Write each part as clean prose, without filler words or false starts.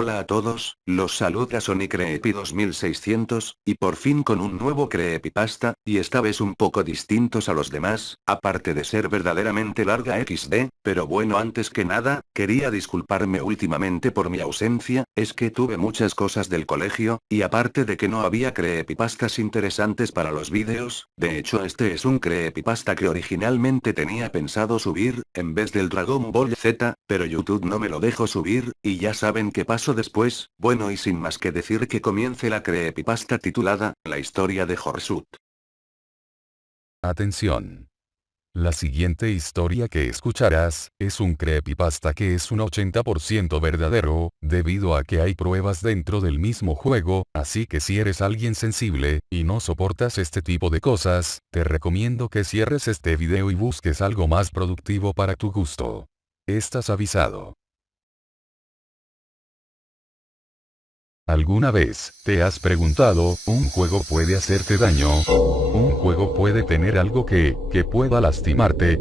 Hola a todos, los saluda Sonic Creepy 2600, y por fin con un nuevo creepypasta, y esta vez un poco distintos a los demás, aparte de ser verdaderamente larga XD, pero bueno, antes que nada, quería disculparme últimamente por mi ausencia, es que tuve muchas cosas del colegio, y aparte de que no había creepypastas interesantes para los vídeos, de hecho este es un creepypasta que originalmente tenía pensado subir, en vez del Dragon Ball Z, pero YouTube no me lo dejó subir, y ya saben qué pasó después. Bueno, y sin más que decir, que comience la creepypasta titulada, La historia de Horsut. Atención. La siguiente historia que escucharás, es un creepypasta que es un 80% verdadero, debido a que hay pruebas dentro del mismo juego, así que si eres alguien sensible, y no soportas este tipo de cosas, te recomiendo que cierres este video y busques algo más productivo para tu gusto. Estás avisado. ¿Alguna vez te has preguntado, ¿un juego puede hacerte daño? ¿Un juego puede tener algo que pueda lastimarte?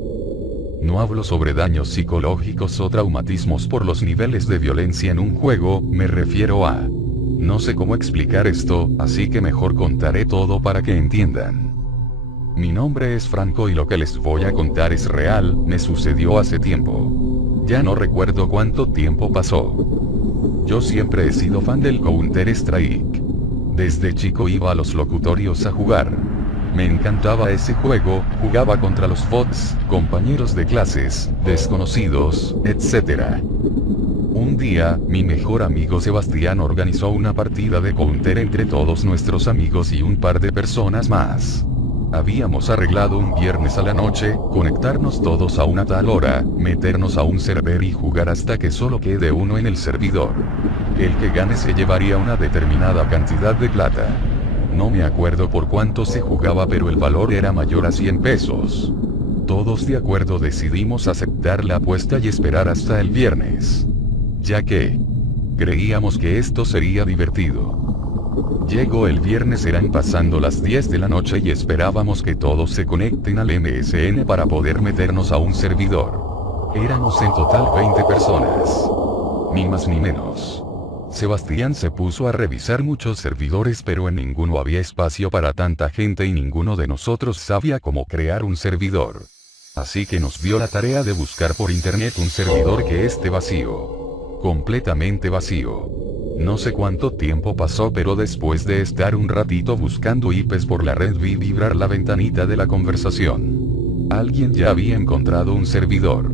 No hablo sobre daños psicológicos o traumatismos por los niveles de violencia en un juego, me refiero a... No sé cómo explicar esto, así que mejor contaré todo para que entiendan. Mi nombre es Franco y lo que les voy a contar es real, me sucedió hace tiempo. Ya no recuerdo cuánto tiempo pasó. Yo siempre he sido fan del Counter-Strike. Desde chico iba a los locutorios a jugar. Me encantaba ese juego, jugaba contra los bots, compañeros de clases, desconocidos, etc. Un día, mi mejor amigo Sebastián organizó una partida de Counter entre todos nuestros amigos y un par de personas más. Habíamos arreglado un viernes a la noche, conectarnos todos a una tal hora, meternos a un server y jugar hasta que solo quede uno en el servidor. El que gane se llevaría una determinada cantidad de plata. No me acuerdo por cuánto se jugaba, pero el valor era mayor a 100 pesos. Todos de acuerdo decidimos aceptar la apuesta y esperar hasta el viernes. Ya que creíamos que esto sería divertido. Llegó el viernes, eran pasando las 10 de la noche y esperábamos que todos se conecten al MSN para poder meternos a un servidor. Éramos en total 20 personas. Ni más ni menos. Sebastián se puso a revisar muchos servidores, pero en ninguno había espacio para tanta gente y ninguno de nosotros sabía cómo crear un servidor. Así que nos dio la tarea de buscar por internet un servidor que esté vacío. Completamente vacío. No sé cuánto tiempo pasó, pero después de estar un ratito buscando IPs por la red, vi vibrar la ventanita de la conversación. Alguien ya había encontrado un servidor.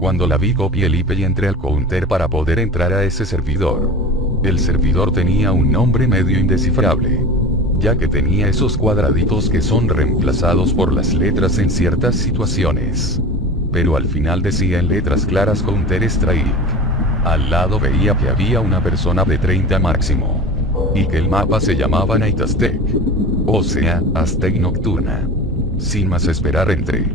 Cuando la vi, copié el IP y entré al Counter para poder entrar a ese servidor. El servidor tenía un nombre medio indescifrable, ya que tenía esos cuadraditos que son reemplazados por las letras en ciertas situaciones. Pero al final decía en letras claras Counter-Strike. Al lado veía que había una persona de 30 máximo. Y que el mapa se llamaba Night Aztec. O sea, Aztec Nocturna. Sin más esperar entré.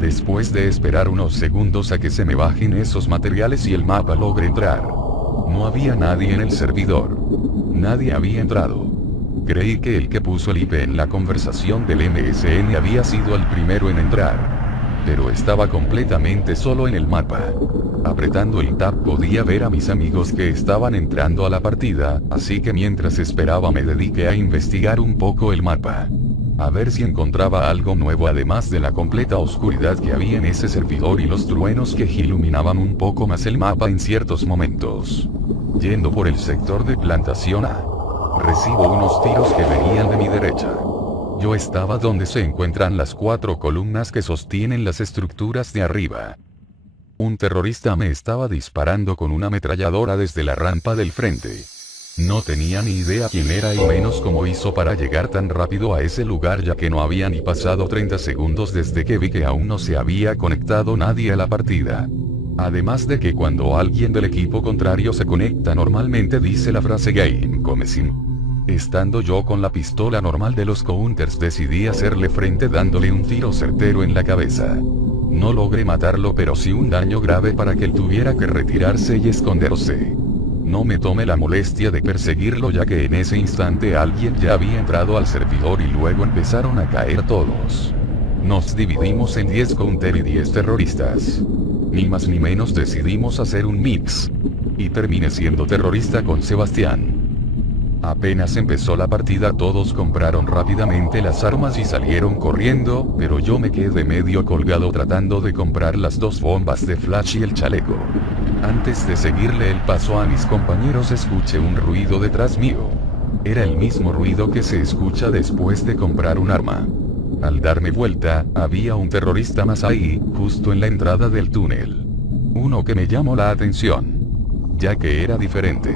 Después de esperar unos segundos a que se me bajen esos materiales y el mapa, logré entrar. No había nadie en el servidor. Nadie había entrado. Creí que el que puso el IP en la conversación del MSN había sido el primero en entrar. Pero estaba completamente solo en el mapa. Apretando el tab podía ver a mis amigos que estaban entrando a la partida, así que mientras esperaba me dediqué a investigar un poco el mapa. A ver si encontraba algo nuevo, además de la completa oscuridad que había en ese servidor y los truenos que iluminaban un poco más el mapa en ciertos momentos. Yendo por el sector de plantación A, recibo unos tiros que venían de mi derecha. Yo estaba donde se encuentran las 4 columnas que sostienen las estructuras de arriba. Un terrorista me estaba disparando con una ametralladora desde la rampa del frente. No tenía ni idea quién era y menos cómo hizo para llegar tan rápido a ese lugar, ya que no había ni pasado 30 segundos desde que vi que aún no se había conectado nadie a la partida. Además de que cuando alguien del equipo contrario se conecta normalmente dice la frase Game Commencing. Estando yo con la pistola normal de los counters, decidí hacerle frente dándole un tiro certero en la cabeza. No logré matarlo, pero sí un daño grave para que él tuviera que retirarse y esconderse. No me tomé la molestia de perseguirlo, ya que en ese instante alguien ya había entrado al servidor y luego empezaron a caer todos. Nos dividimos en 10 counter y 10 terroristas. Ni más ni menos decidimos hacer un mix. Y terminé siendo terrorista con Sebastián. Apenas empezó la partida todos compraron rápidamente las armas y salieron corriendo, pero yo me quedé medio colgado tratando de comprar las 2 bombas de flash y el chaleco. Antes de seguirle el paso a mis compañeros escuché un ruido detrás mío. Era el mismo ruido que se escucha después de comprar un arma. Al darme vuelta, había un terrorista más ahí, justo en la entrada del túnel. Uno que me llamó la atención, ya que era diferente.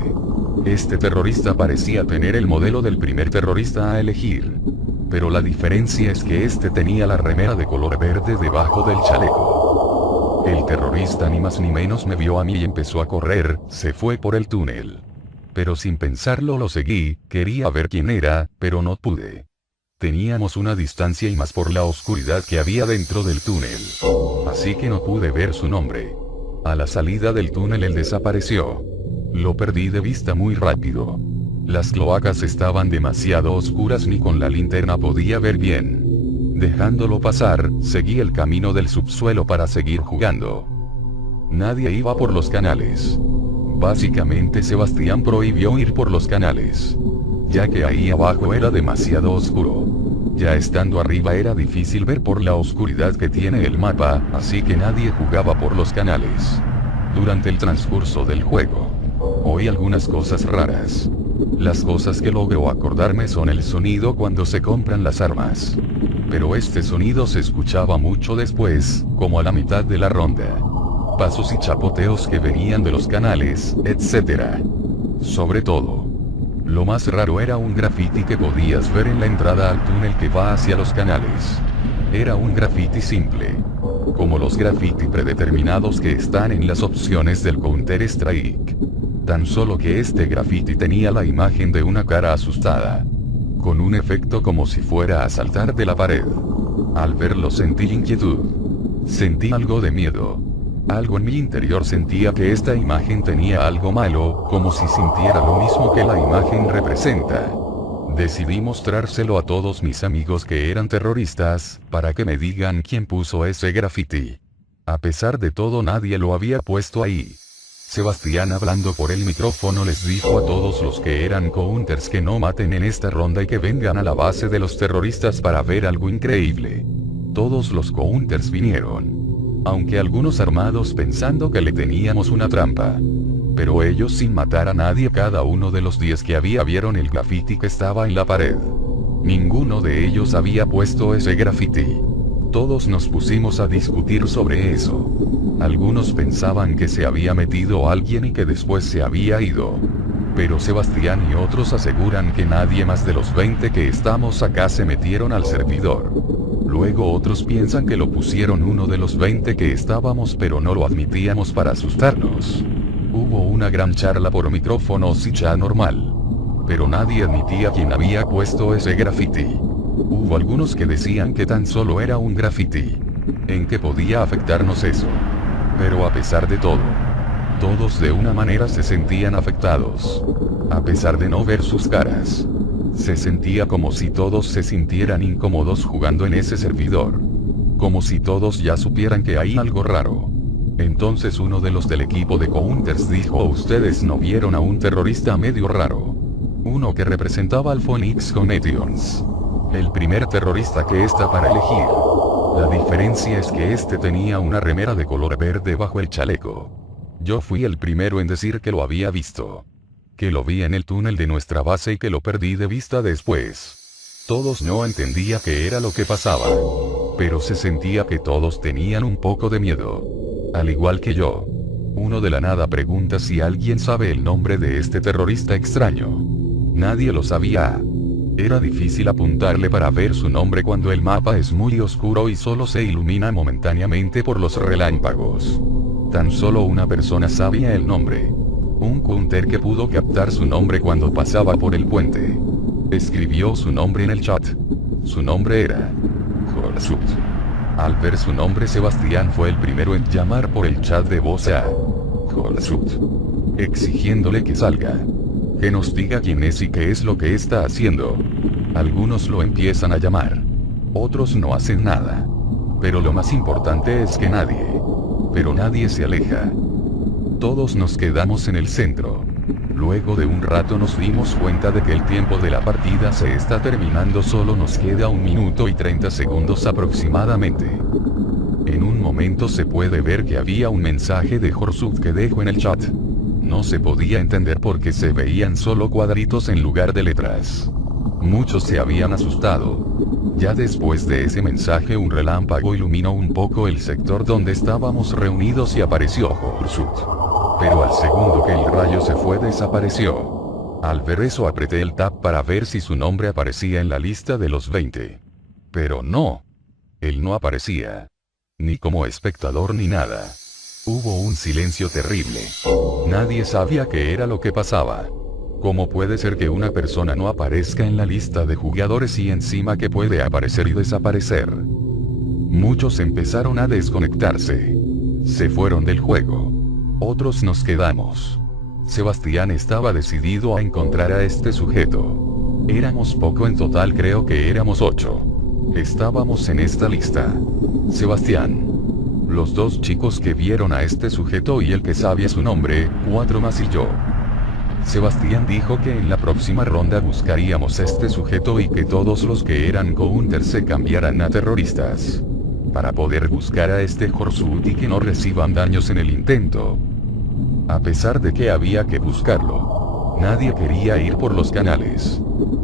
Este terrorista parecía tener el modelo del primer terrorista a elegir. Pero la diferencia es que este tenía la remera de color verde debajo del chaleco. El terrorista ni más ni menos me vio a mí y empezó a correr, se fue por el túnel. Pero sin pensarlo lo seguí, quería ver quién era, pero no pude. Teníamos una distancia y más por la oscuridad que había dentro del túnel. Así que no pude ver su nombre. A la salida del túnel él desapareció. Lo perdí de vista muy rápido. Las cloacas estaban demasiado oscuras, ni con la linterna podía ver bien. Dejándolo pasar, seguí el camino del subsuelo para seguir jugando. Nadie iba por los canales. Básicamente Sebastián prohibió ir por los canales, ya que ahí abajo era demasiado oscuro. Ya estando arriba era difícil ver por la oscuridad que tiene el mapa, así que nadie jugaba por los canales. Durante el transcurso del juego, oí algunas cosas raras. Las cosas que logro acordarme son el sonido cuando se compran las armas. Pero este sonido se escuchaba mucho después, como a la mitad de la ronda. Pasos y chapoteos que venían de los canales, etc. Sobre todo, lo más raro era un graffiti que podías ver en la entrada al túnel que va hacia los canales. Era un graffiti simple, como los graffiti predeterminados que están en las opciones del Counter-Strike. Tan solo que este graffiti tenía la imagen de una cara asustada, con un efecto como si fuera a saltar de la pared. Al verlo sentí inquietud. Sentí algo de miedo. Algo en mi interior sentía que esta imagen tenía algo malo, como si sintiera lo mismo que la imagen representa. Decidí mostrárselo a todos mis amigos que eran terroristas, para que me digan quién puso ese graffiti. A pesar de todo nadie lo había puesto ahí. Sebastián, hablando por el micrófono, les dijo a todos los que eran counters que no maten en esta ronda y que vengan a la base de los terroristas para ver algo increíble. Todos los counters vinieron, aunque algunos armados pensando que le teníamos una trampa. Pero ellos, sin matar a nadie, cada uno de los 10 que había vieron el graffiti que estaba en la pared. Ninguno de ellos había puesto ese graffiti. Todos nos pusimos a discutir sobre eso. Algunos pensaban que se había metido alguien y que después se había ido. Pero Sebastián y otros aseguran que nadie más de los 20 que estamos acá se metieron al servidor. Luego otros piensan que lo pusieron uno de los 20 que estábamos, pero no lo admitíamos para asustarnos. Hubo una gran charla por micrófonos y chat normal. Pero nadie admitía quién había puesto ese graffiti. Hubo algunos que decían que tan solo era un graffiti. ¿En qué podía afectarnos eso? Pero a pesar de todo, todos de una manera se sentían afectados. A pesar de no ver sus caras, se sentía como si todos se sintieran incómodos jugando en ese servidor. Como si todos ya supieran que hay algo raro. Entonces uno de los del equipo de Counters dijo: ¿ustedes no vieron a un terrorista medio raro? Uno que representaba al Phoenix Connection. El primer terrorista que está para elegir. La diferencia es que este tenía una remera de color verde bajo el chaleco. Yo fui el primero en decir que lo había visto. Que lo vi en el túnel de nuestra base y que lo perdí de vista después. Todos no entendían qué era lo que pasaba. Pero se sentía que todos tenían un poco de miedo. Al igual que yo. Uno de la nada pregunta si alguien sabe el nombre de este terrorista extraño. Nadie lo sabía. Era difícil apuntarle para ver su nombre cuando el mapa es muy oscuro y solo se ilumina momentáneamente por los relámpagos. Tan solo una persona sabía el nombre. Un counter que pudo captar su nombre cuando pasaba por el puente. Escribió su nombre en el chat. Su nombre era Holsut. Al ver su nombre, Sebastián fue el primero en llamar por el chat de voz a Holsut, exigiéndole que salga. Que nos diga quién es y qué es lo que está haciendo. Algunos lo empiezan a llamar. Otros no hacen nada. Pero lo más importante es que nadie. Pero nadie se aleja. Todos nos quedamos en el centro. Luego de un rato nos dimos cuenta de que el tiempo de la partida se está terminando, solo nos queda 1 minuto y 30 segundos aproximadamente. En un momento se puede ver que había un mensaje de Horsut que dejó en el chat. No se podía entender porque se veían solo cuadritos en lugar de letras. Muchos se habían asustado. Ya después de ese mensaje un relámpago iluminó un poco el sector donde estábamos reunidos y apareció Horsut. Pero al segundo que el rayo se fue desapareció. Al ver eso apreté el tab para ver si su nombre aparecía en la lista de los 20. Pero no. Él no aparecía. Ni como espectador ni nada. Hubo un silencio terrible. Nadie sabía qué era lo que pasaba. ¿Cómo puede ser que una persona no aparezca en la lista de jugadores y encima que puede aparecer y desaparecer? Muchos empezaron a desconectarse. Se fueron del juego. Otros nos quedamos. Sebastián estaba decidido a encontrar a este sujeto. Éramos poco en total, creo que éramos 8. Estábamos en esta lista. Sebastián, los 2 chicos que vieron a este sujeto y el que sabía su nombre, 4 más y yo. Sebastián dijo que en la próxima ronda buscaríamos a este sujeto y que todos los que eran counters se cambiaran a terroristas. Para poder buscar a este Horsut y que no reciban daños en el intento. A pesar de que había que buscarlo. Nadie quería ir por los canales.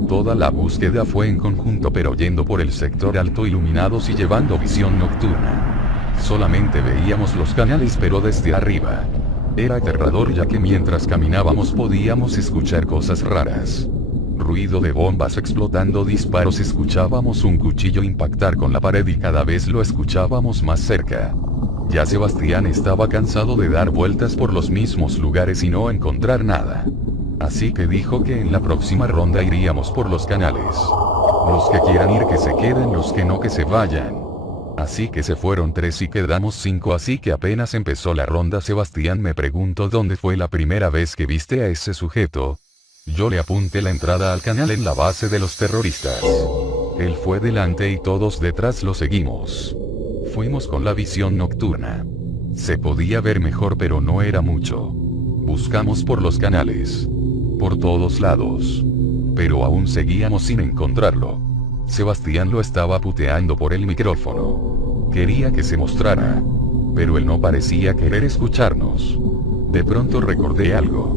Toda la búsqueda fue en conjunto, pero yendo por el sector alto iluminados y llevando visión nocturna. Solamente veíamos los canales pero desde arriba. Era aterrador ya que mientras caminábamos podíamos escuchar cosas raras. Ruido de bombas explotando, disparos, escuchábamos un cuchillo impactar con la pared y cada vez lo escuchábamos más cerca. Ya Sebastián estaba cansado de dar vueltas por los mismos lugares y no encontrar nada. Así que dijo que en la próxima ronda iríamos por los canales. Los que quieran ir que se queden, los que no que se vayan. Así que se fueron 3 y quedamos 5, así que apenas empezó la ronda Sebastián me preguntó dónde fue la primera vez que viste a ese sujeto. Yo le apunté la entrada al canal en la base de los terroristas. Él fue delante y todos detrás lo seguimos. Fuimos con la visión nocturna. Se podía ver mejor pero no era mucho. Buscamos por los canales. Por todos lados. Pero aún seguíamos sin encontrarlo. Sebastián lo estaba puteando por el micrófono. Quería que se mostrara. Pero él no parecía querer escucharnos. De pronto recordé algo.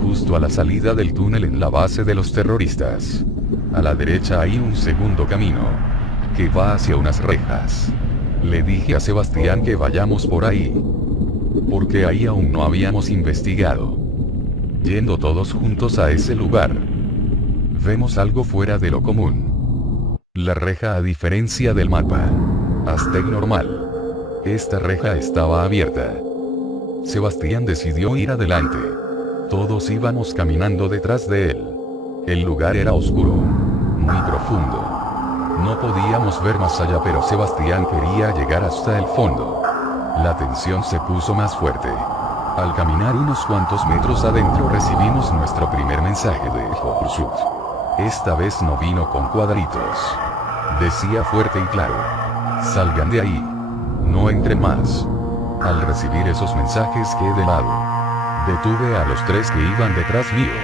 Justo a la salida del túnel en la base de los terroristas. A la derecha hay un segundo camino. Que va hacia unas rejas. Le dije a Sebastián que vayamos por ahí. Porque ahí aún no habíamos investigado. Yendo todos juntos a ese lugar. Vemos algo fuera de lo común. La reja, a diferencia del mapa Aztec normal. Esta reja estaba abierta. Sebastián decidió ir adelante. Todos íbamos caminando detrás de él. El lugar era oscuro. Muy profundo. No podíamos ver más allá, pero Sebastián quería llegar hasta el fondo. La tensión se puso más fuerte. Al caminar unos cuantos metros adentro recibimos nuestro primer mensaje de Horsut. Esta vez no vino con cuadritos. Decía fuerte y claro: salgan de ahí. No entren más. Al recibir esos mensajes quedé de lado. Detuve a los 3 que iban detrás mío.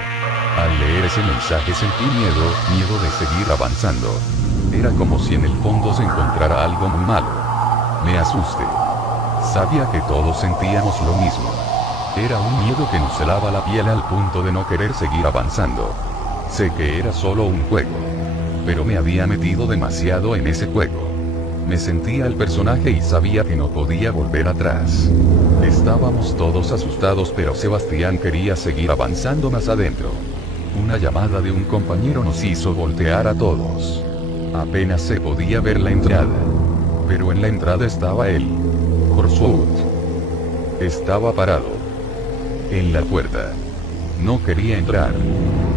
Al leer ese mensaje sentí miedo de seguir avanzando. Era como si en el fondo se encontrara algo muy malo. Me asusté. Sabía que todos sentíamos lo mismo. Era un miedo que nos helaba la piel al punto de no querer seguir avanzando. Sé que era solo un juego. Pero me había metido demasiado en ese juego. Me sentía el personaje y sabía que no podía volver atrás. Estábamos todos asustados, pero Sebastián quería seguir avanzando más adentro. Una llamada de un compañero nos hizo voltear a todos. Apenas se podía ver la entrada. Pero en la entrada estaba él. Horsut. Estaba parado. En la puerta. No quería entrar.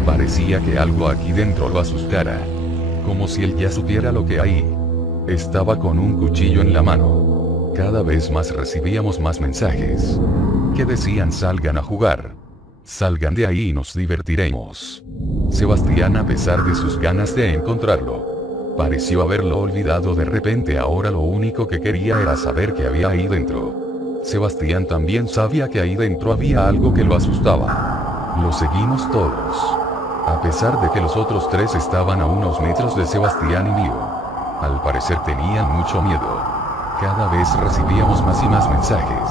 Parecía que algo aquí dentro lo asustara. Como si él ya supiera lo que hay. Estaba con un cuchillo en la mano. Cada vez más recibíamos más mensajes. Que decían: salgan a jugar. Salgan de ahí y nos divertiremos. Sebastián, a pesar de sus ganas de encontrarlo, pareció haberlo olvidado de repente. Ahora lo único que quería era saber qué había ahí dentro. Sebastián también sabía que ahí dentro había algo que lo asustaba. Lo seguimos todos. A pesar de que los otros 3 estaban a unos metros de Sebastián y mío. Al parecer tenían mucho miedo. Cada vez recibíamos más y más mensajes,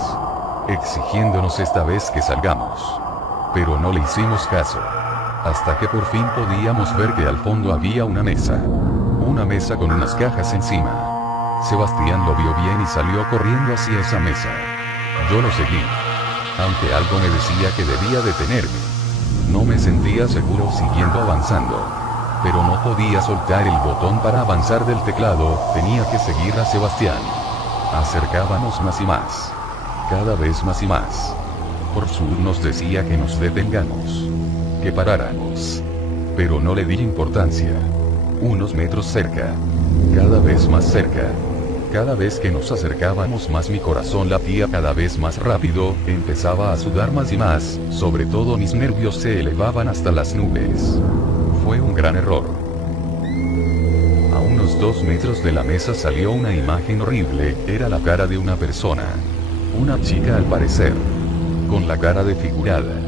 exigiéndonos esta vez que salgamos. Pero no le hicimos caso. Hasta que por fin podíamos ver que al fondo había una mesa. Una mesa con unas cajas encima. Sebastián lo vio bien y salió corriendo hacia esa mesa. Yo lo seguí. Aunque algo me decía que debía detenerme. No me sentía seguro siguiendo avanzando. Pero no podía soltar el botón para avanzar del teclado, tenía que seguir a Sebastián. Acercábamos más y más. Cada vez más y más. Por sur nos decía que nos detengamos. Que paráramos. Pero no le di importancia. Unos metros cerca. Cada vez más cerca. Cada vez que nos acercábamos más mi corazón latía cada vez más rápido, empezaba a sudar más y más, sobre todo mis nervios se elevaban hasta las nubes. Fue un gran error. A unos 2 metros de la mesa salió una imagen horrible, era la cara de una persona. Una chica al parecer. Con la cara desfigurada.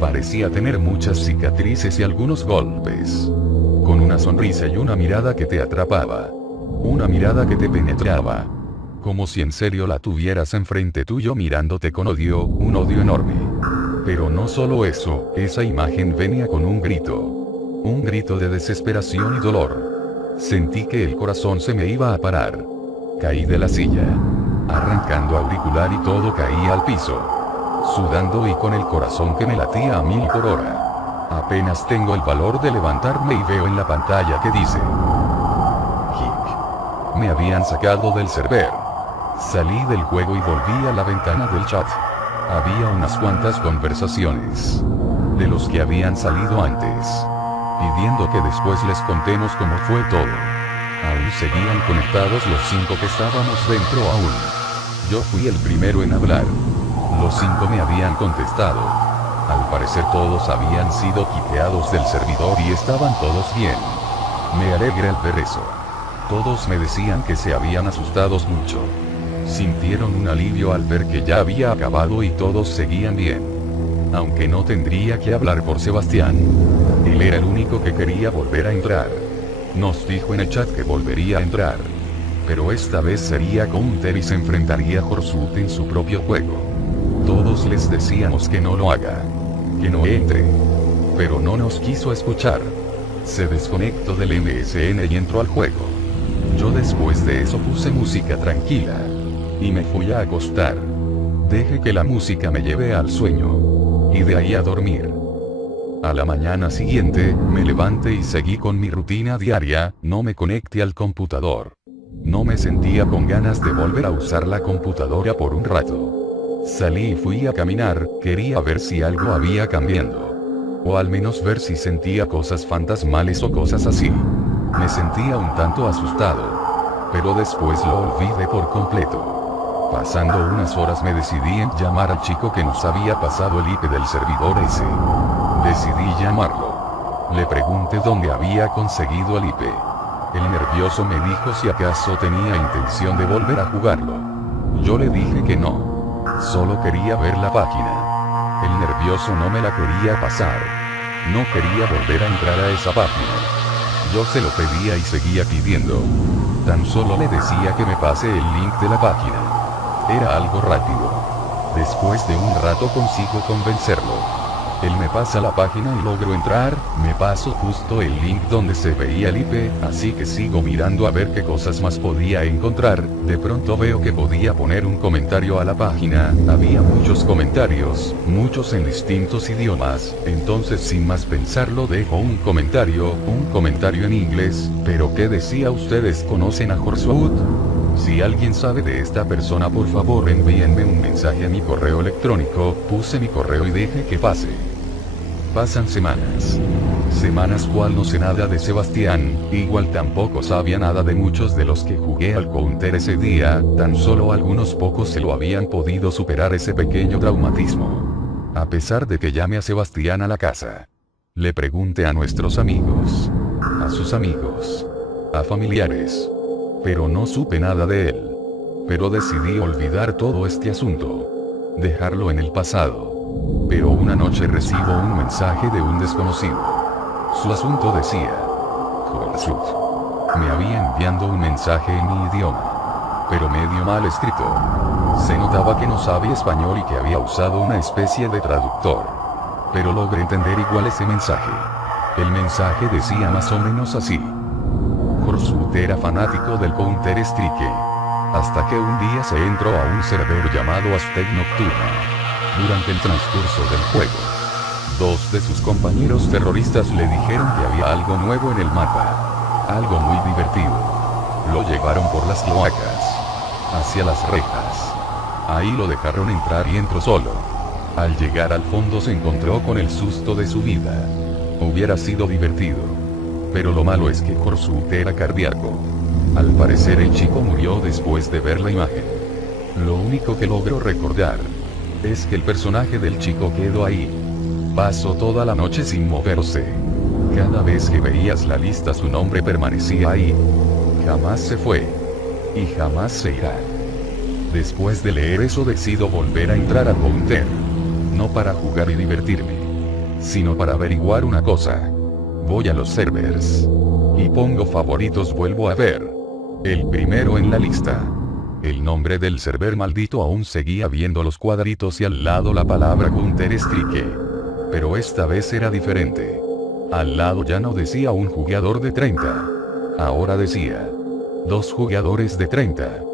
Parecía tener muchas cicatrices y algunos golpes. Con una sonrisa y una mirada que te atrapaba. Una mirada que te penetraba. Como si en serio la tuvieras enfrente tuyo mirándote con odio, un odio enorme. Pero no solo eso, esa imagen venía con un grito. Un grito de desesperación y dolor. Sentí que el corazón se me iba a parar. Caí de la silla. Arrancando auricular y todo caía al piso. Sudando y con el corazón que me latía a 1000 por hora. Apenas tengo el valor de levantarme y veo en la pantalla que dice: me habían sacado del server. Salí del juego y volví a la ventana del chat. Había unas cuantas conversaciones. De los que habían salido antes. Pidiendo que después les contemos cómo fue todo. Aún seguían conectados los 5 que estábamos dentro aún. Yo fui el primero en hablar. Los 5 me habían contestado. Al parecer todos habían sido quiteados del servidor y estaban todos bien. Me alegra al ver eso. Todos me decían que se habían asustado mucho. Sintieron un alivio al ver que ya había acabado y todos seguían bien. Aunque no tendría que hablar por Sebastián. Él era el único que quería volver a entrar. Nos dijo en el chat que volvería a entrar. Pero esta vez sería counter y se enfrentaría a Horsut en su propio juego. Todos les decíamos que no lo haga. Que no entre. Pero no nos quiso escuchar. Se desconectó del MSN y entró al juego. Yo después de eso puse música tranquila. Y me fui a acostar. Dejé que la música me lleve al sueño. Y de ahí a dormir. A la mañana siguiente, me levanté y seguí con mi rutina diaria, no me conecté al computador. No me sentía con ganas de volver a usar la computadora por un rato. Salí y fui a caminar, quería ver si algo había cambiando. O al menos ver si sentía cosas fantasmales o cosas así. Me sentía un tanto asustado. Pero después lo olvidé por completo. Pasando unas horas me decidí en llamar al chico que nos había pasado el IP del servidor ese. Decidí llamarlo. Le pregunté dónde había conseguido el IP. El nervioso me dijo si acaso tenía intención de volver a jugarlo. Yo le dije que no. Solo quería ver la página. El nervioso no me la quería pasar. No quería volver a entrar a esa página. Yo se lo pedía y seguía pidiendo. Tan solo le decía que me pase el link de la página. Era algo rápido. Después de un rato consigo convencerlo. Él me pasa la página y logro entrar, me paso justo el link donde se veía el IP, así que sigo mirando a ver qué cosas más podía encontrar. De pronto veo que podía poner un comentario a la página, había muchos comentarios, muchos en distintos idiomas, entonces sin más pensarlo dejo un comentario en inglés, pero ¿qué decía? ¿Ustedes conocen a Horsut? Si alguien sabe de esta persona por favor envíenme un mensaje a mi correo electrónico, puse mi correo y dejé que pase. Pasan semanas. Semanas cual no sé nada de Sebastián, igual tampoco sabía nada de muchos de los que jugué al counter ese día, tan solo algunos pocos se lo habían podido superar ese pequeño traumatismo. A pesar de que llame a Sebastián a la casa. Le pregunté a nuestros amigos. A sus amigos. A familiares. Pero no supe nada de él. Pero decidí olvidar todo este asunto. Dejarlo en el pasado. Pero una noche recibo un mensaje de un desconocido. Su asunto decía: Horsut. Me había enviado un mensaje en mi idioma. Pero medio mal escrito. Se notaba que no sabía español y que había usado una especie de traductor. Pero logré entender igual ese mensaje. El mensaje decía más o menos así. Horsut era fanático del Counter-Strike. Hasta que un día se entró a un servidor llamado Aztec Nocturna. Durante el transcurso del juego, dos de sus compañeros terroristas le dijeron que había algo nuevo en el mapa. Algo muy divertido. Lo llevaron por las cloacas. Hacia las rejas. Ahí lo dejaron entrar y entró solo. Al llegar al fondo se encontró con el susto de su vida. Hubiera sido divertido. Pero lo malo es que Horsut era cardíaco. Al parecer el chico murió después de ver la imagen. Lo único que logro recordar es que el personaje del chico quedó ahí. Pasó toda la noche sin moverse. Cada vez que veías la lista su nombre permanecía ahí. Jamás se fue. Y jamás se irá. Después de leer eso decido volver a entrar al Counter. No para jugar y divertirme, sino para averiguar una cosa. Voy a los servers. Y pongo favoritos, vuelvo a ver. El primero en la lista. El nombre del server maldito aún seguía viendo los cuadritos y al lado la palabra Counter-Strike. Pero esta vez era diferente. Al lado ya no decía un jugador de 30. Ahora decía: 2 jugadores de 30.